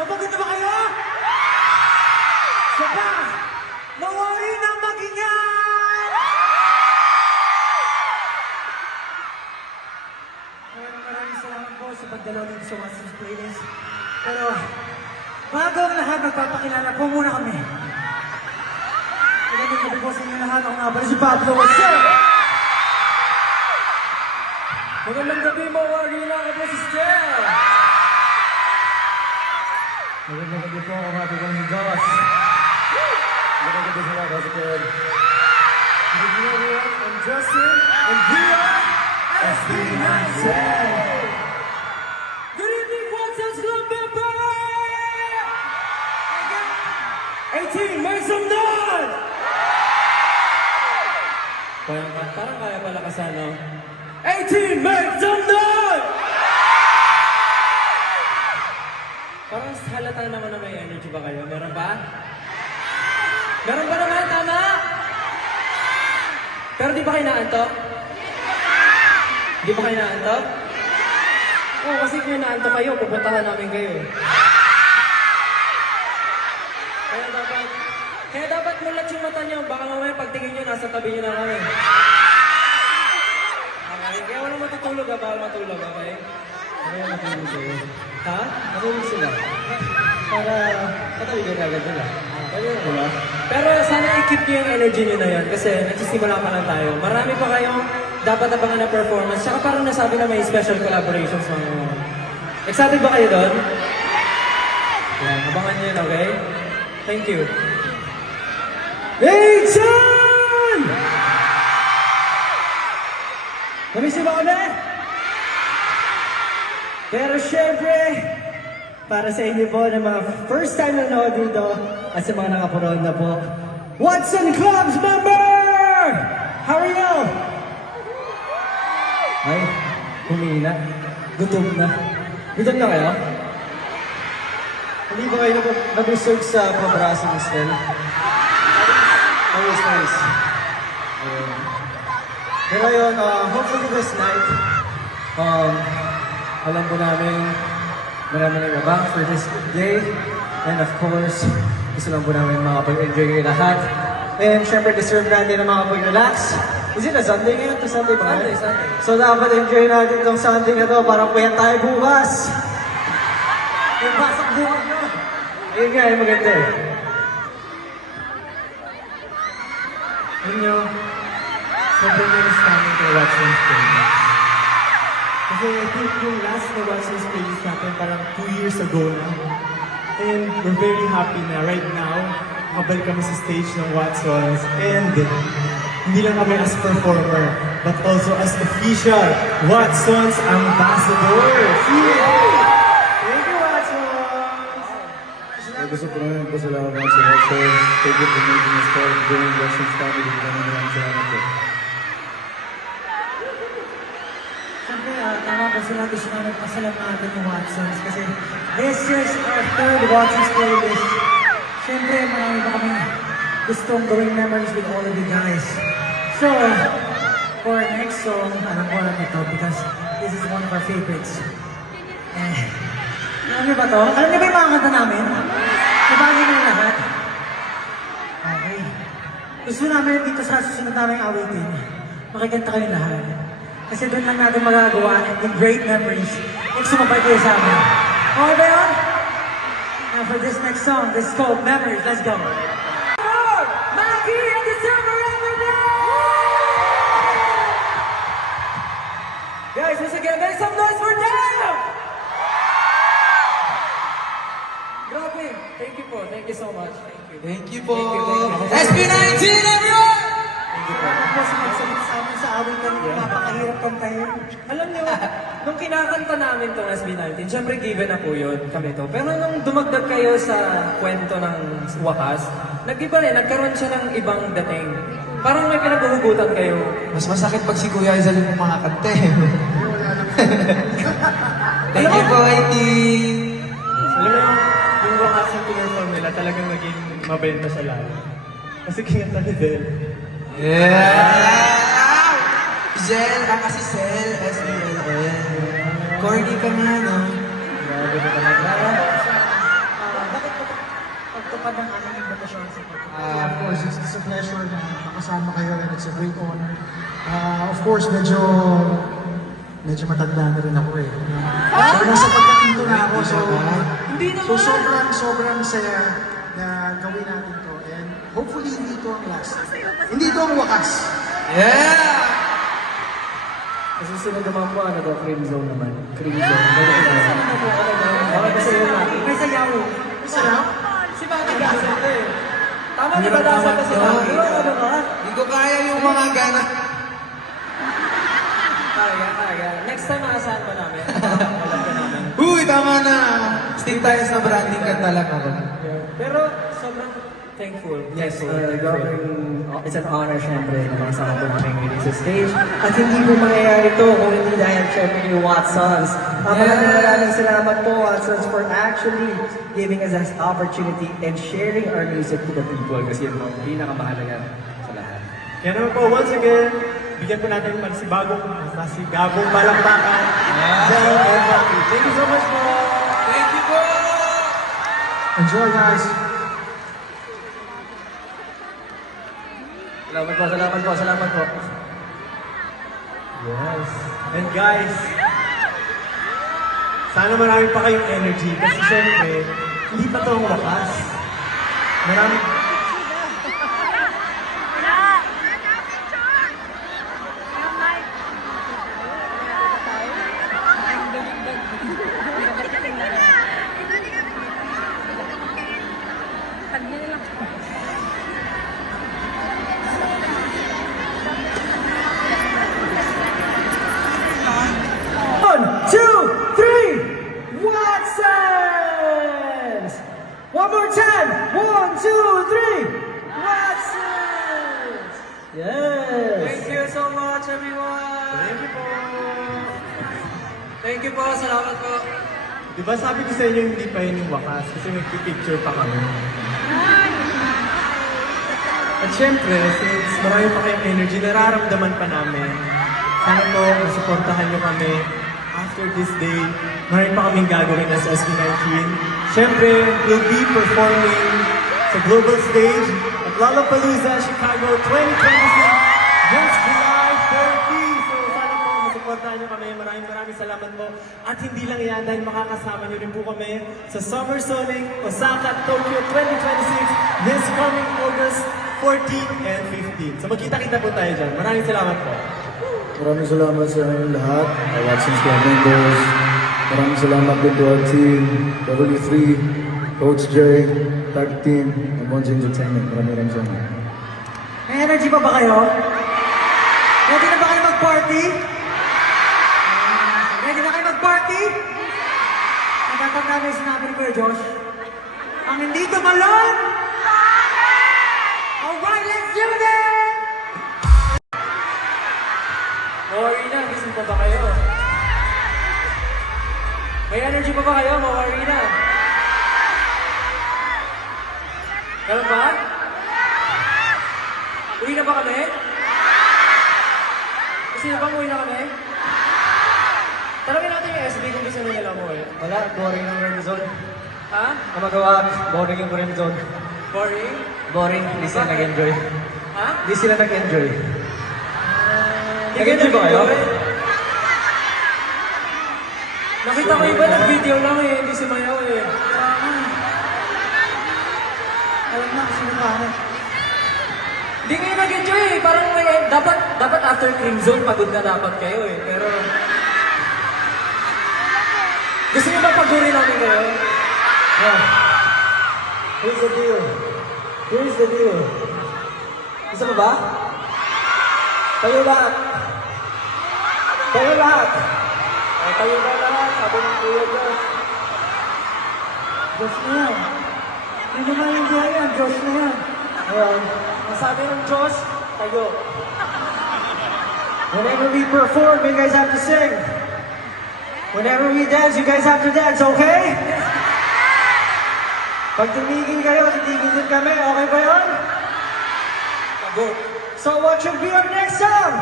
nyo? Pagod na ba kayo? Saba! Mawari na mag-ingat! Maraming salamat po sa pagdalaw nito sa Watson's Playlist. Pero, bago ang lahat, magpapakilala po muna kami. Magandang gabi po sa inyo lahat. Ako nga pala si Pablo. What's up? Magandang gabi, mawari na ako po si Stel. Magandang gabi po, ako nga po si Josh. Magandang gabi sa mga kasikod. Good evening everyone, I'm Justin, and we are SB19. Good evening, Watson's Club member! 18, make some noise! Parang kaya pala kasano. 18, make some noise! Parang halata naman na may energy ba kayo? Meron ba? Meron ba naman? Tama? Pero di ba kayo naantok? Di ba kayo naantok? Oo, kasi kung naantok kayo, pupuntahan namin kayo. Kaya dapat mulat yung mata nyo. Baka mamaya pagtingin nyo, nasa tabi nyo na kami. Okay, kaya walang matutulog ha, bawal matulog, okay? Kaya matulog kayo. Ha? Matulog sila. Para patawid ka agad nila. Pwede na diba? Pero sana i-keep nyo yung energy nyo na yan kasi nagsisimula pa lang tayo. Marami pa kayong dapat abangan na performance. Tsaka parang nasabi na may special collaborations mga... Excited ba kayo doon? Yan, abangan nyo yun, okay? Thank you. Hey, John! Namiss niyo ba kami? Pero syempre, para sa inyo po na mga first time na nanood dito at sa mga nakapuroon na po, Watson Club's member! How are you? Ay, humina. Gutom na. Gutom na kayo? Hindi ba kayo nag-reserve sa pabraso ni Stel? Always nice. Pero yun, hopefully this night, alam po namin marami na ibabang for this day. And of course, gusto lang po namin makapag-enjoy kayo lahat. And syempre, deserve natin na makapag-relax. Is it a Sunday ngayon? To Sunday ba? Sunday. So dapat enjoy natin itong Sunday na to para puyat tayo bukas. Yung pasok bukas na. Ayun nga, yung maganda eh. Yun nyo, sobrang nilis namin kay Watson's Playlist. Kasi I think yung last na Watson's Playlist natin parang 2 years ago na. And we're very happy na right now, makabalik kami sa stage ng Watson's. And hindi lang kami as performer, but also as official Watson's ambassador. Thank you, Watson's! Gusto ko namin po salamat sa Watson's. Thank you for making us part of doing Watson's family. Maraming salamat po. Siyempre, tama po sila gusto namin pasalamatan yung Watson's kasi this is our third Watson's Playlist. Siyempre, marami pa kami gustong gawing memories with all of you guys. So, for our next song, alam ko lang ito because this is one of our favorites. Alam niyo ba to? Alam niyo ba yung mga kanta namin? Nabagay na lahat? Okay. Gusto namin dito sa susunod namin awitin, makikanta kayo lahat. Kasi doon lang natin magagawa yung great memories kung sumabay kayo sa amin. Okay ba yun? Now for this next song, this is called Memories. Let's go! Maggie and the Summer Guys, once again, make some noise for them! Grabe. Thank you po. Thank you so much. Thank you. Thank you po! SB19, everyone! Salamat po sa magsalit sa amin sa awit kami. Napakahirap kantahin. Alam nyo, nung kinakanta namin itong SB19, syempre given na po yun kami to. Pero nung dumagdag kayo sa kwento ng wakas, nag-iba rin, nagkaroon siya ng ibang dating. Parang may pinaghuhugutan kayo. Mas masakit pag si Kuya Izal yung makakante. Thank you po, IT! Alam mo yung wakas ng perform nila talagang naging mabenta sa lalo. Kasi kinanta ni Del. Yeah! Zel, kasi Sel, SBL. Corny ka nga, no? Grabe na talaga. pagtupad ng aming invitation sa Of course, it's a pleasure na makasama kayo and it's a great honor. Of course, medyo matanda na rin ako eh. Pero nasa pagkatito na ako, so sobrang saya na gawin natin to. And hopefully, hindi to ang last. Hindi to ang wakas. Yeah! Kasi sunod naman po, ano daw, cream zone naman. Cream zone. Okay, kasi yun na. May sayaw. Masarap. Si Mami Gasa ito eh. Tama di ba Gasa kasi Mami? Ano ba? Hindi ko kaya yung mga gana. Kaya. Next time maasahan pa namin. Alam ka namin. Uy, tama na! Stick tayo sa branding kanta lang ako. Pero sobrang thankful. Yes, Gawin, it's an honor syempre na makasama po namin ngayon sa stage. At hindi po mangyayari ito kung hindi dahil syempre ni Watsons. Maraming salamat po Watsons for actually giving us this opportunity and sharing our music to the people kasi yun ang pinakamahalaga sa lahat. Yan naman po, once again, bigyan po natin masigabong palakpakan. Thank you so much po. Thank you po! Enjoy, guys. Salamat po. Yes. And guys, sana marami pa kayong energy kasi syempre, hindi pa ito ang wakas. Marami, One, two, three. Watsons! One more time. 1, 2, 3. Watsons! Yes. Thank you so much everyone! Thank you po. Thank you po, salamat po. Di ba sabi ko sa inyo hindi pa yun yung wakas kasi magpipicture pa kami. At syempre, since marami pa kayong energy, nararamdaman pa namin. Sana po, masuportahan nyo kami. After this day, marami pa kaming gagawin as SB19. Syempre, we'll be performing sa global stage at Lollapalooza, Chicago 2026 this July 30. So sana po, masuportahan nyo kami. Maraming salamat po. At hindi lang yan, dahil makakasama nyo rin po kami sa Summer Sonic Osaka, Tokyo 2026 this coming August 14 and 15. So magkita-kita po tayo dyan. Maraming salamat po. Maraming salamat sa inyong lahat, our Watsons Club members. Maraming salamat din to our team, W3, Coach Jay, Tag Team, and Monzi Entertainment. Maraming salamat. May energy pa ba kayo? Ready na ba kayo mag-party? Ready na kayo mag-party? Natatanda na yung sinabi ni Kuya Josh. Ang hindi tumalon! Alright, let's do this! Mawari na, gising pa ba kayo? May energy pa ba kayo? Mawari na. Ganun ba? Uwi na ba kami? Gusto niyo bang uwi na kami? Tanongin natin yung SB kung gusto nila mo eh. Wala, boring yung red zone. Ha? Kamagawa, boring yung red zone. Boring? Boring, hindi sila nag-enjoy. Ha? Hindi sila nag-enjoy. Hindi kayo ba kayo? Nakita ko iba nag-video lang eh, hindi sumayaw eh. Alam na, sino pa ano? Hindi kayo nag-enjoy eh, parang dapat after cream zone, pagod na dapat kayo eh. Pero... Gusto niyo ba pagurin namin kayo? Yeah. Here's the deal. Here's the deal. Gusto mo ba? Tayo lahat. Tayo lahat. Tayo na lahat. Sabi ng Kuya Josh. Josh na yan. Hindi naman yung buhay yan, Josh na yan. Ayan. Ang sabi ng Diyos, tayo. Whenever we perform, you guys have to sing. Whenever we dance, you guys have to dance, okay? Pag tumigil kayo, titigil din kami. Okay ba yun? Tago. So what should be our next song?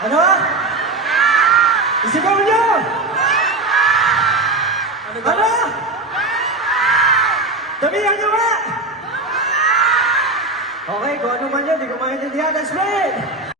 Ano? Isigaw niyo! Ano ba? Ano? Naiintindihan nyo ba? Okay, kung ano man yun, di ko maintindihan. Let's play!